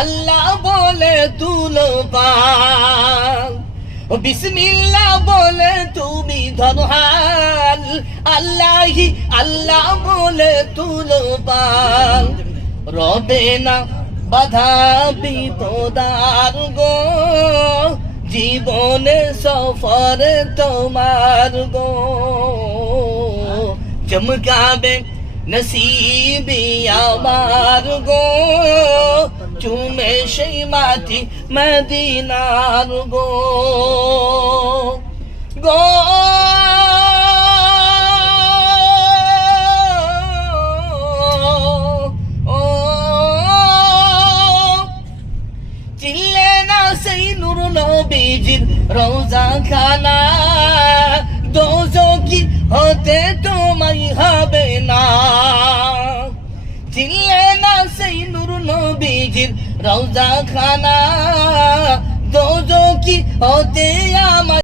আল্লাহ বলে তুলো পাল, বিসমিল্লাহ বলে তুমি ধনহাল, আল্লাহি আল্লাহ বলে তুলো পাল। রবে না বাধা বিপদার গো, জীবনে সফরে তোমার গো, চমকাবে নসিবি আমার গো, চুমে সেই মাটি মদিনার গো গো। চিনলে না সেই নূর নবীজির রওজা খানা, দোজখী হতে তোমায় হবে না। চিনলে না সেই নূর নবীজির রওজা খানা, দোজখী হতে আমায়